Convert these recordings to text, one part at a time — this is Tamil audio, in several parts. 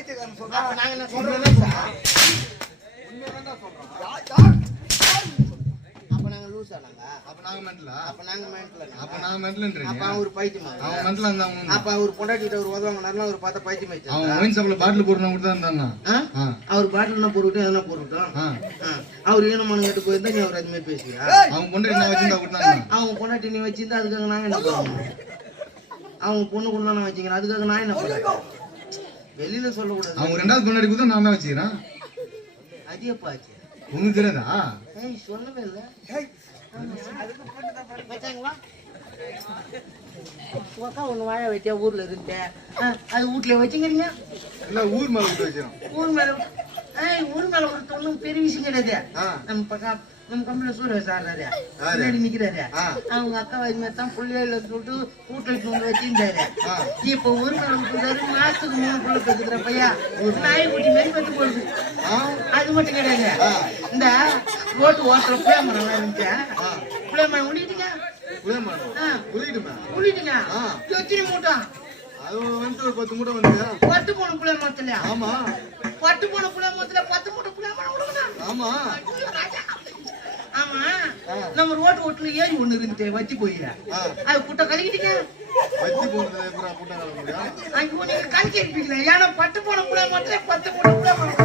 பைத்தியக்காரன் சொல்றா. நாங்க என்ன சொல்றோம் அப்ப நாங்க லூசா நாங்க அப்ப நாங்க மெண்டலா அப்ப நாங்க மெண்டல் அப்ப நாங்க மெண்டல்ன்றீங்க அப்ப அவர் பைத்தியமா அவன் மெண்டலா இருந்தா அப்ப அவர் பொண்டாட்டிட்ட ஒரு உதவாங்கனால அவர் பார்த்தா பைத்தியம் ஆயிடுச்சு அவன் ஒயின் ஷாப்ல பாட்டில் போடுறவங்க கூட தான் இருந்தானா அவர் பாட்டில் என்ன போட்டுட்டோம் எதனா போட்டுட்டோம் அவர் ஏனமான கேட்டு போயிருந்தா நீ அவர் அது மாதிரி பேசுவியா அவன் பொண்டாட்டி நான் வச்சிருந்தா கூட அவங்க பொண்டாட்டி நீ வச்சிருந்தா அதுக்காக நாங்க என்ன பண்ணுவோம் அவங்க பொண்ணு கொண்டு நான் வச்சுக்கிறேன் அதுக்காக நான் என்ன பண்ணுவேன் வெளியில சொல்லக்கூடாது அவங்க ரெண்டாவது பொண்டாட்டி கூட நான் தான் வச்சுக்கிறேன் அது எப்ப ஆச்சு உனக்கு தெரியாதா சொல்லவே இல்லை ஒண்ணு வாழ வச்சா ஊர்ல இருந்தேன் அது வீட்டுல வச்சுக்கிறீங்க இல்ல ஊர் மேல விட்டு வச்சிடும் ஊர் மேல ஒரு ஒண்ணும் பெரிய விஷயம் கிடையாது நம்ம கம்பெனில சூரிய சாடுறாரு பின்னாடி நிக்கிறாரு அவங்க அக்கா வயசுதான் பிள்ளைல சொல்லிட்டு வீட்டுல கொண்டு வச்சிருந்தாரு இப்ப ஊர் மேல விட்டுறாரு மாசத்துக்கு 3 புள்ள பெற்றுக்கிற பையா நாய் குட்டி மாதிரி பெற்று போடுது அது மட்டும் கிடையாது இந்த ரோட்டு ஓட்டுற புளியமரம் இருந்துச்சு புளியமரம் முடிட்டுங்க புளிட்டுங்க எத்தனை மூட்டை அது வந்து ஒரு 10 மூட்டை வந்து 10 போன புளியமரத்துல ஆமா 10 போன புளியமரத்துல 10 மூட்டை புளியமரம் கொடுக்கணும் ஆமா ஆமா நம்ம ரோட்டு ஓட்டுல ஏறி ஒண்ணு இருந்துச்சு வத்தி போய் அது குட்டை கழிக்கிட்டீங்க வத்தி போனது எப்பரா குட்டை கழிக்கிட்டீங்க அங்க நீங்க கழிக்க இருப்பீங்க ஏன்னா 10 போன புளியமரத்துல 10 மூட்டை புளியமரம்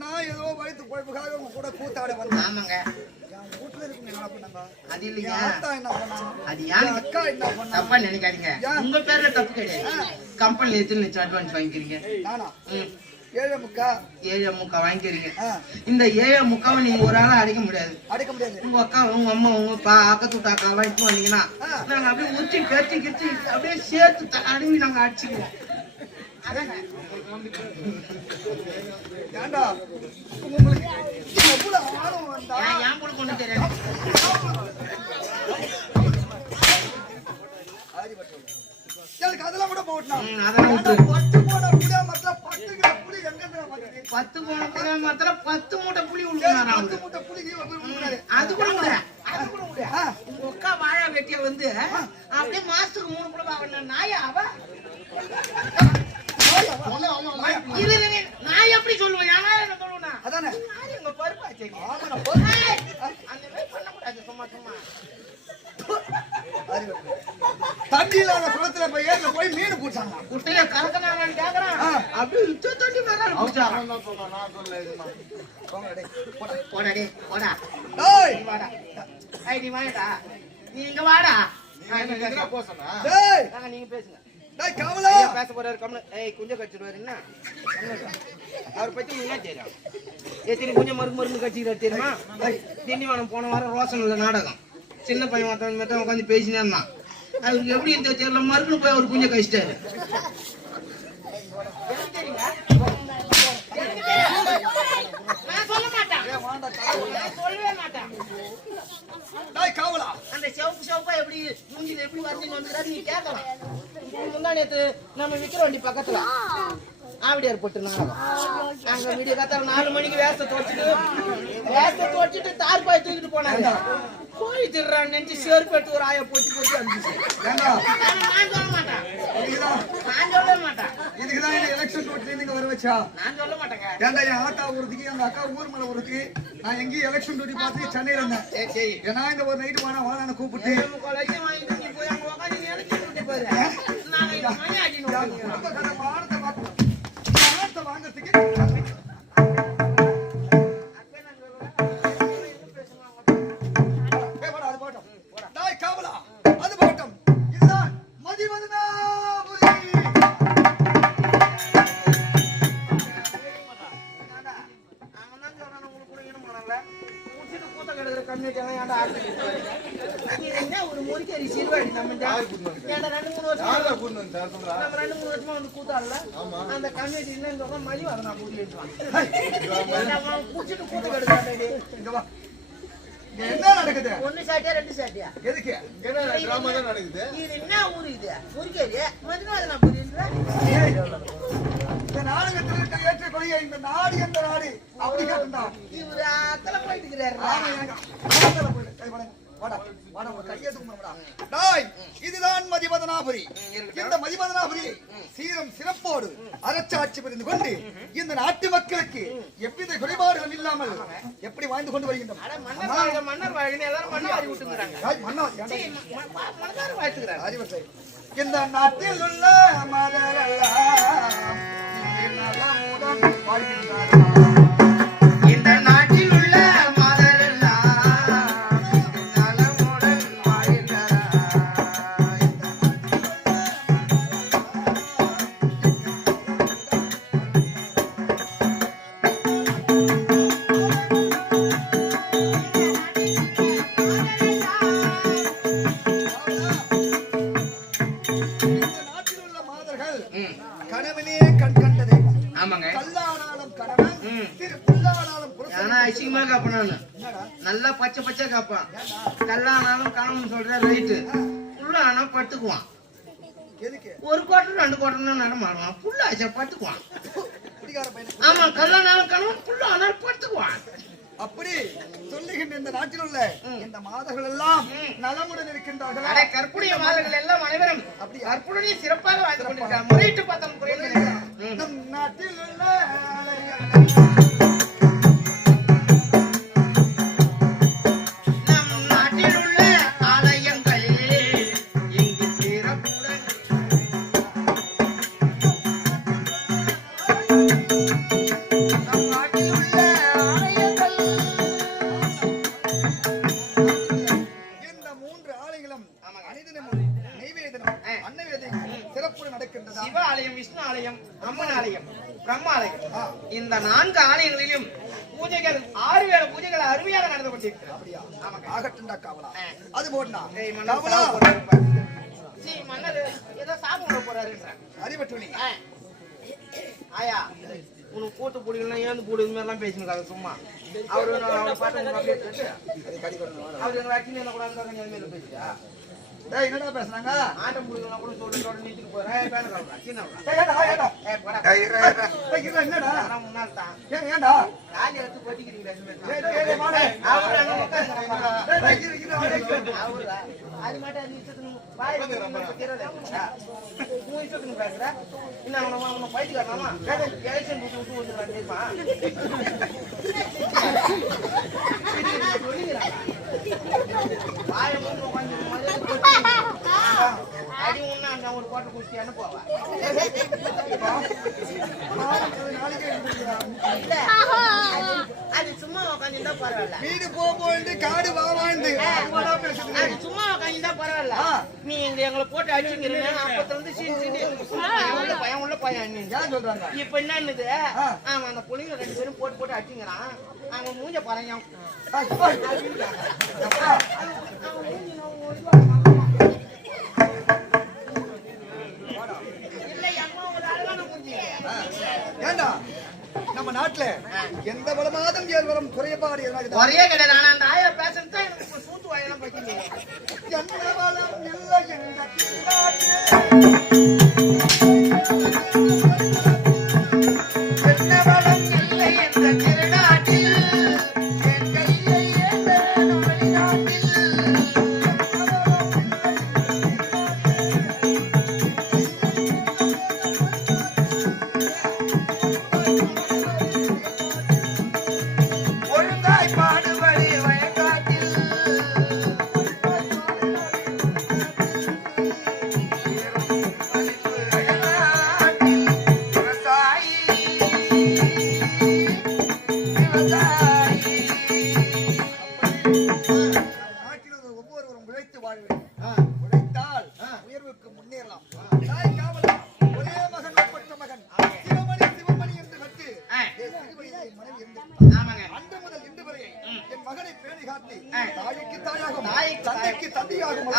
நான் ஏதோ வயிற்று குழப்புக்காக உங்க கூட கூத்தாட வந்தேன் ஆமாங்க வீட்டுல இருக்கு என்ன பண்ணாங்க அது இல்லைங்க என்ன பண்ணாங்க அது யாரு அக்கா என்ன பண்ணாங்க தப்பா நினைக்காதீங்க உங்க பேர்ல தப்பு கிடையாது கம்பெனில எத்தனை லட்சம் அட்வான்ஸ் வாங்கிக்கிறீங்க நானா 7.25 வாங்கிக்கிறீங்க இந்த 7.25 நீங்க ஒரு ஆளா அடைக்க முடியாது உங்க அக்கா உங்க அம்மா உங்க அக்கத்து விட்டு அக்கா வாங்கிட்டு வந்தீங்கன்னா நாங்க அப்படியே ஊற்றி கட்டி கிட்டி அப்படியே சேர்த்து அடங்கி நாங்க அடிச்சுக்குவோம் ஏண்டா உங்களுக்கு எவ்வளவு ஆழம் வந்தா ஏன் கூட கொண்டு தெரியாது எனக்கு அதெல்லாம் கூட போட்டோம் அதெல்லாம் 10 போன புளியா மத்த 10 கிலோ புளி எங்க இருந்து பாத்தீங்க 10 போன புளியா மத்த 10 மூட்டை புளி உள்றாங்க 10 மூட்டை புளி உள்றாங்க அது கூட முடியாது உங்க அக்கா வாழை வெட்டிய வந்து அப்படியே மாசத்துக்கு 3 புளி வாங்கணும் நாயா அவ நான் எப்படி சொல்லுவேன் யாரா என்ன சொல்லுவேனா அதானே உங்க பருப்பாச்சே ஆமா அந்த மாதிரி பண்ண கூடாது சும்மா சும்மா தண்ணி இல்லாத குளத்துல போய் ஏர்ல போய் மீன் பிடிச்சாங்க குட்டையில கலக்கனாங்கன்னு கேக்குறான் அப்படியே இத்த தண்ணி மேல பிடிச்சாங்க நான் சொல்ல போடா டேய் போடா டேய் வாடா நீ வாடா நீ இங்க வாடா என்ன போசனா டேய் நீங்க பேசுங்க டேய் கமலா பேச போறாரு கமல குஞ்ச கடிச்சிடுவாரு என்ன அவர் பத்தி முன்னா தெரியும் எத்தனை கொஞ்சம் மருந்து கடிச்சிக்கிறாரு தெரியுமா திண்டிவனம் போன வாரம் ரோஷன்ல நாடகம் சின்ன பையன் மட்டும் உட்காந்து பேசினே இருந்தான் அவருக்கு எப்படி இந்த தெரியல மருந்து போய் அவர் குஞ்ச கழிச்சிட்டாரு அந்த செவப்பா எப்படி மூஞ்சில எப்படி வந்து வந்துறாரு நீ கேட்கலாம் முந்தா நேத்து நம்ம விக்கிற வண்டி பக்கத்துல ஆவிடியார் போட்டு நாடகம் அங்க விடிய காத்தால 4 மணிக்கு வேஸ்த தோச்சிட்டு தார்பாய் தூக்கிட்டு போனாங்க போய் திருறான்னு நினைச்சு செருப்பெட்டு ஒரு ஆய போட்டு அனுப்பிச்சு நான் சொல்ல மாட்டேன் இதுக்குதான் எலெக்ஷன் ரோட்ல நீங்க வர வச்சா நான் சொல்ல மாட்டேங்க ஏன்டா என் ஆத்தா ஊருக்கு எங்க அக்கா ஊர் மேல ஊருக்கு நான் எங்கேயும் எலெக்ஷன் டியூட்டி பார்த்து சென்னையில இருந்தேன் சரி ஏன்னா இந்த ஒரு நைட்டு வாடான்னு கூப்பிட்டு போய் அங்க உட்காந்து எலெக்ஷன் டியூட்டி போயிரு நாங்க மணி ஆட்டினோம் வாங்கறதுக்கு ஒரு மொழிக்கறி சிறுவாடி நம்ம 2-3 வருஷமா வந்து கூத்தாடல அந்த கம்யூனிட்டி இந்த மலி வர நான் குடிச்சிட்டு கூத்த கெடுக்கிறாங்க என்ன நடக்குது ஒன்னு சாட்டியா 2 சாட்டியா எதுக்கு டிராமா தான் நடக்குது இது என்ன ஊரு இது முறிக்கறி மதுரை நான் புரியல இந்த நாடகத்துல ஏற்ற கொள்கை இந்த நாடு எந்த நாடு அப்படி கேட்டா இவரு அத்தல போயிட்டு இருக்காரு வாடா வாடா உன் கையை தூக்குறடா டேய் இதுதான் மதிவதனாபுரி இந்த மதிவதனாபுரி சீரம் சிறப்போடு அரசாட்சி புரிந்து கொண்டு இந்த நாட்டு மக்களுக்கு எவ்வித குறைபாடுகளும் இல்லாமல் எப்படி வாழ்ந்து கொண்டு வருகின்றோம் மன்னர் வாழ்க்கை எல்லாரும் மன்னர் விட்டுறாங்க மன்னர் வாழ்த்துக்கிறாங்க அறிவசை இந்த நாட்டில் உள்ள மதரெல்லாம் நலமுடன் வாழ்கின்றார்கள் இந்த நாட்டில் உள்ள மதரெல்லாம் நலமுடன் வாழ்கின்றார்கள் கணவனே கண் கண்டதே ஆமாங்க கல்லானாலும் கணவன் திரு புல்லானாலும் ஆனா அசிங்கமா காப்பான் நானு நல்லா பச்சை பச்சை காப்பான் கல்லானாலும் கணவன் சொல்ற ரைட்டு புல்ல ஆனா பட்டுக்குவான் எதுக்கு ஒரு கோட்டர் 2 கோட்டர் நடமாடுவான் புல்ல ஆச்சா பட்டுக்குவான் குடிகார பையன் ஆமா கல்லானாலும் கணவன் புல்ல ஆனால் பட்டுக்குவான் அப்படி சொல்லுகின்ற இந்த நாட்டில் உள்ள இந்த மாதர்கள் எல்லாம் நலமுடன் இருக்கின்றார்கள் அட கற்புடைய மாதர்கள் எல்லாம் அனைவரும் அப்படி கற்புடைய சிறப்பாக வாழ்ந்து கொண்டிருக்காங்க முறையிட்டு பார்த்தாலும் குறையில்லை நம் நாட்டில் உள்ள நம் நாட்டில் உள்ள ஆலயங்களில் இங்கு சிறப்புடன் நம் நாட்டில் உள்ள ஆலயங்கள் இந்த 3 ஆலயங்களும் அனிதினமும் நெய்வேதனம் அன்னவேதனம் சிறப்புடன் நடக்கின்றதா சிவ ஆலயம் விஷ்ணு ஆலயம் அம்மன் ஆலயம் பிரம்மாலயம் இந்த 4 ஆலயங்களிலும் பூஜைகள் 6 வேளை பூஜைகள் அருமையாக நடந்து கொண்டிருக்கிறது அப்படியா ஆகட்டுண்டா காவலா அது போடனா ஏய் மன்னர் காவலா சீ மன்னர் ஏதோ சாப்பிட போறாருன்றாங்க அறிவட்டுணி ஆயா உனக்கு கூட்டு பிடிக்கலாம் ஏந்து போடு இந்த மாதிரிலாம் பேசினுக்காங்க சும்மா அவரு பாட்டு அவரு எங்களை அக்கினி என்ன கூட அந்த மேல பேசிட்டா டேய் என்னடா பேசுறாங்க ஆட்டம் பிடிக்கலாம் கூட சொல்லி நீச்சிட்டு போறேன் பேன காலம் சின்ன ஏடா என்னடா நான் முன்னாள் தான் ஏன்டா காலி எடுத்து கொட்டிக்கிறீங்களா டேய் வாடா அவரு அங்க உட்கார்ந்து டேய் அவருதா அது மட்டும் நீ இஷ்டத்துக்கு வாய் தெரியல மூணு இஷ்டத்துக்கு பேசுற இன்னும் அவனை பயிற்சிக்காரனாமா எலெக்ஷன் விட்டு விட்டு வந்துடுறான் தெரியுமா சொல்லிக்கிறாங்க வாயை மூணு உட்காந்து அடி ஒண்ணா நான் ஒரு கோட்டை குடிச்சு அனுப்புவேன் அது சும்மா உட்காந்துருந்தா பரவாயில்ல வீடு போண்டு காடு வாவாண்டு அது சும்மா உட்காந்துருந்தா பரவாயில்ல நீ எங்களை போட்டு அடிச்சுங்கிறீங்க அப்பத்துல இருந்து சீட்டு பயம் உள்ள பயம் ஏன் சொல்றாங்க இப்ப என்னன்னுது அவன் அந்த புள்ளைங்க 2 பேரும் போட்டு போட்டு அடிச்சுங்கிறான் அவன் மூஞ்ச பறையும் ஏண்டா நம்ம நாட்டுல எந்த வளமாதம் ஏழ்வரம் குறைபாடு ஒரே கிடையாது ஆனா அந்த ஆயா பேசுறது தான் எனக்கு சூத்து வாயெல்லாம் பத்தி என்ன வளம் இல்லை என்ன வளம் இல்லை என்ற திருநாட்டில் என் கையை ஏந்த வெளிநாட்டில் ஒழுங்காய் பாடுபடி வயக்காட்டில் நாட்டில் ஒவ்வொருவரும் உழைத்து வாழ்வேன் உழைத்தால் உயர்வுக்கு முன்னேறலாம் தாய் காவலா ஒரே மகன் பெற்ற மகன் சிவமணி சிவமணி என்று கட்டு சிறுவயதில் என் மனைவி இருந்தது அன்று முதல் இன்று வரை என் மகனை பேணி காட்டி தாய்க்கு தாயாகும் தந்தைக்கு தந்தையாகும்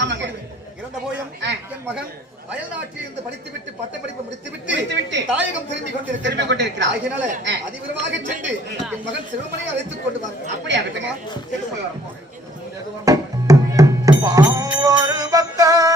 இறந்த போயும் என் மகன் அயல் நாட்டில் இருந்து படித்துவிட்டு பட்டப்படிப்பு முடித்துவிட்டு தாயகம் திரும்பி கொண்டிருக்கிறார் ஆகினால அதிவிரமாக சென்று என் மகன் சிவமணியை அழைத்துக் கொண்டு வாங்க அப்படியா சென்று போய் வரப்போம் ஒரு பக்கம்